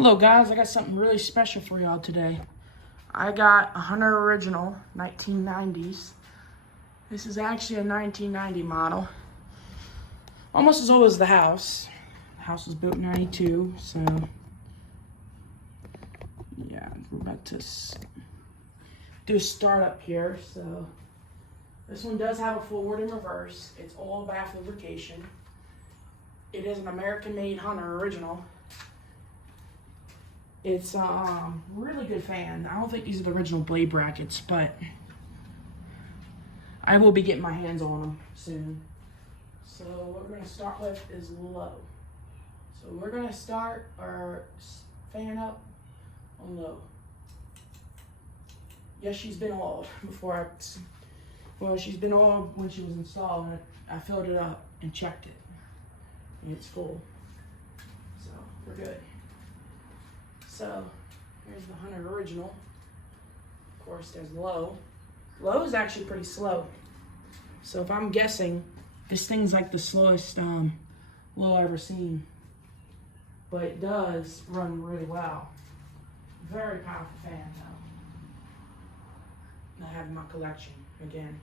Hello guys, I got something really special for y'all today. I got a Hunter Original 1990s. This is actually a 1990 model. Almost as old as the house. The house was built in 92, so yeah, we're about to do a startup here. So this one does have a forward and reverse. It's all bath lubrication. It is an American-made Hunter Original. It's really good fan. I don't think these are the original blade brackets, but I will be getting my hands on them soon. So what we're going to start with is low. So we're going to start our fan up on low. Yes, she's been oiled before she's been oiled when she was installed, and I filled it up and checked it. And it's full. So we're good. So here's the Hunter Original. Of course, there's low. Low is actually pretty slow. So if I'm guessing, this thing's like the slowest low I've ever seen. But it does run really well. Very powerful fan though. I have in my collection again.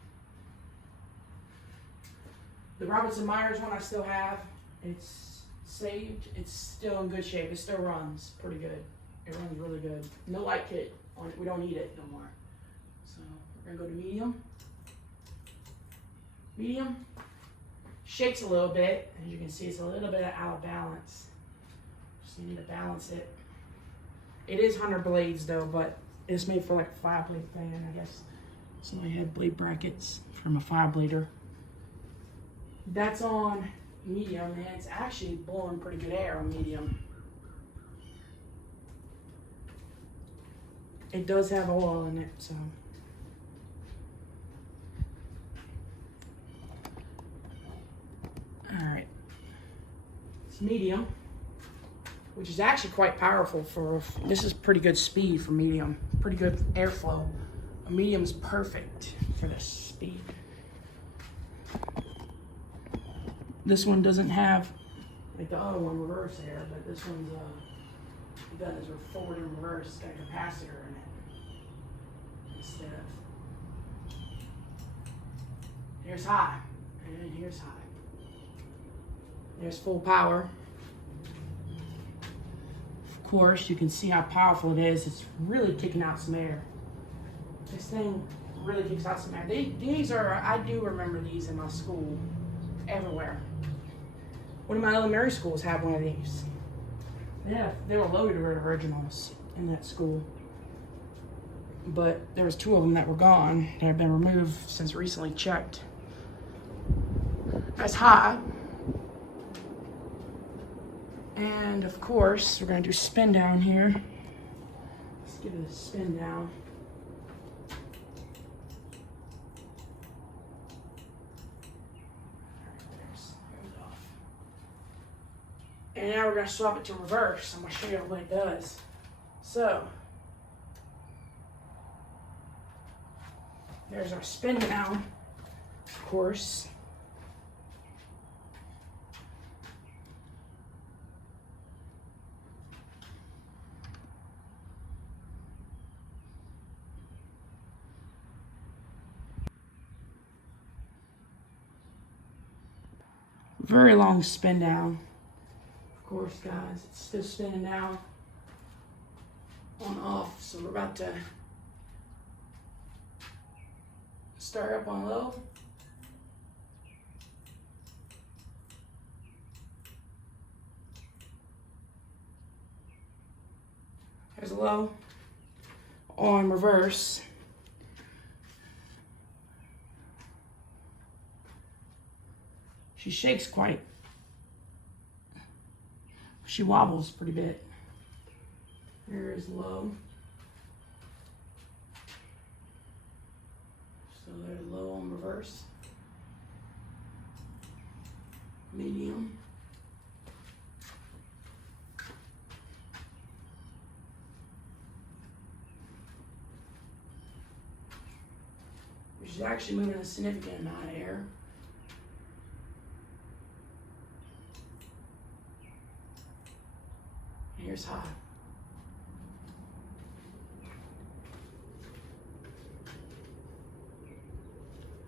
The Robertson Myers one I still have. It's saved. It's still in good shape. It still runs pretty good. It runs really good. No light kit on it. We don't need it no more. So we're gonna go to medium. Medium. Shakes a little bit. As you can see, it's a little bit out of balance. Just need to balance it. It is Hunter blades though, but it's made for like a 5-blade fan, I guess. So I had blade brackets from a 5-blader. That's on medium, and it's actually blowing pretty good air on medium. It does have oil in it, so. All right, it's medium, which is actually quite powerful for, this is pretty good speed for medium, pretty good airflow. A medium is perfect for this speed. This one doesn't have, like the other one, reverse air, but this one's, it does forward and reverse. It's got a capacitor in it instead of. Here's high, and here's high. There's full power. Of course, you can see how powerful it is. It's really kicking out some air. This thing really kicks out some air. These are, I do remember these in my school, everywhere. One of my elementary schools had one of these. Yeah, they were loaded with originals in that school. But there was 2 of them that were gone, that have been removed since recently checked. That's high. And of course, we're gonna do spin down here. Let's give it a spin down. And now we're going to swap it to reverse. I'm going to show you what it does. So, there's our spin down, of course. Very long spin down. Of course, guys, it's still spinning now on off, so we're about to start up on low. There's a low on reverse. She shakes quite. She wobbles pretty bit. Here is low. So there's low on reverse. Medium. She's actually moving a significant amount of air. Here's high.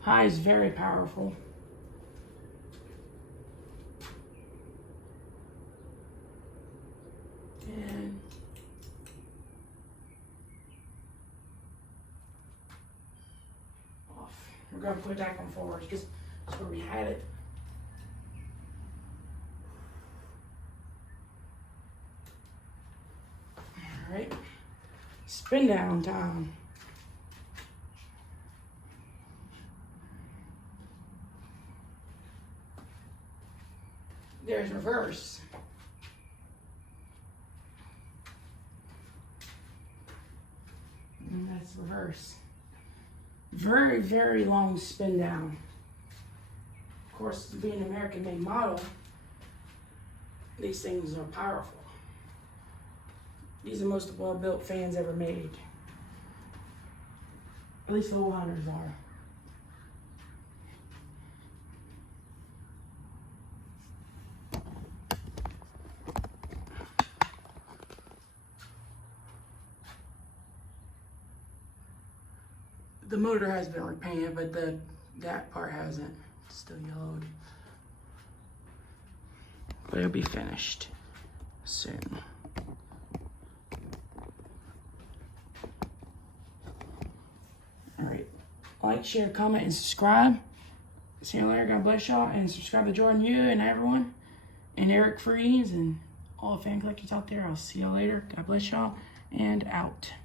High is very powerful. And off. We're going to put it back on forward because that's where we had it. All right. Spin down time. There's reverse. And that's reverse. Very, very long spin down. Of course, being an American-made model, these things are powerful. These are the most well-built fans ever made. At least the 100s are. The motor has been repainted, but that part hasn't. It's still yellowed. But it'll be finished soon. Alright. Like, share, comment, and subscribe. See you later. God bless y'all. And subscribe to Jordan Yu and everyone. And Eric Freeze and all the fan collectors out there. I'll see you later. God bless y'all. And out.